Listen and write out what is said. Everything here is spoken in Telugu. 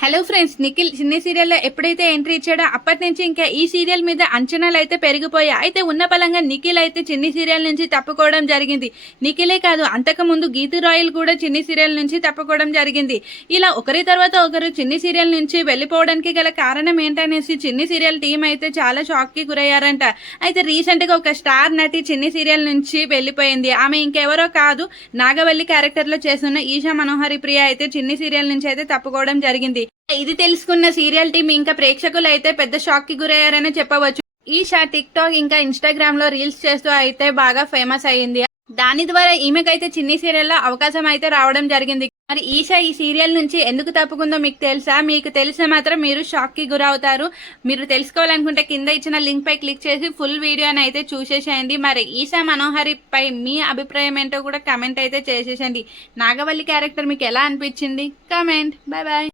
హలో ఫ్రెండ్స్, నిఖిల్ చిన్ని సీరియల్లో ఎప్పుడైతే ఎంట్రీ ఇచ్చాడో అప్పటి నుంచి ఇంకా ఈ సీరియల్ మీద అంచనాలు అయితే పెరిగిపోయాయి. అయితే ఉన్న పలంగా నిఖిల్ అయితే చిన్ని సీరియల్ నుంచి తప్పుకోవడం జరిగింది. నిఖిలే కాదు, అంతకుముందు గీతూ రాయల్ కూడా చిన్ని సీరియల్ నుంచి తప్పుకోవడం జరిగింది. ఇలా ఒకరి తర్వాత ఒకరు చిన్ని సీరియల్ నుంచి వెళ్ళిపోవడానికి గల కారణం ఏంటనేసి చిన్ని సీరియల్ టీం అయితే చాలా షాక్ కి గురయ్యారంట. అయితే రీసెంట్ గా ఒక స్టార్ నటి చిన్ని సీరియల్ నుంచి వెళ్ళిపోయింది. ఆమె ఇంకెవరో కాదు, నాగవల్లి క్యారెక్టర్ లో చేస్తున్న ఈషా మనోహరి ప్రియ అయితే చిన్ని సీరియల్ నుంచి అయితే తప్పుకోవడం జరిగింది. ఇది తెలుసుకున్న సీరియల్ టీం ఇంకా ప్రేక్షకులు అయితే పెద్ద షాక్ కి గురయ్యారని చెప్పవచ్చు. ఈషా టిక్ టాక్ ఇంకా ఇన్స్టాగ్రామ్ లో రీల్స్ చేస్తూ అయితే బాగా ఫేమస్ అయ్యింది. దాని ద్వారా ఈమెకైతే చిన్ని సీరియల్లో అవకాశం అయితే రావడం జరిగింది. మరి ఈషా ఈ సీరియల్ నుంచి ఎందుకు తప్పుకుందో మీకు తెలుసా? మీకు తెలిస్తే మాత్రం మీరు షాక్ కి గురవుతారు. మీరు తెలుసుకోవాలనుకుంటే కింద ఇచ్చిన లింక్ పై క్లిక్ చేసి ఫుల్ వీడియోని అయితే చూసేసేయండి. మరి ఈషా మనోహరి పై మీ అభిప్రాయం ఏంటో కూడా కమెంట్ అయితే చేసేసండి. నాగవల్లి క్యారెక్టర్ మీకు ఎలా అనిపించింది? కమెంట్. Bye bye.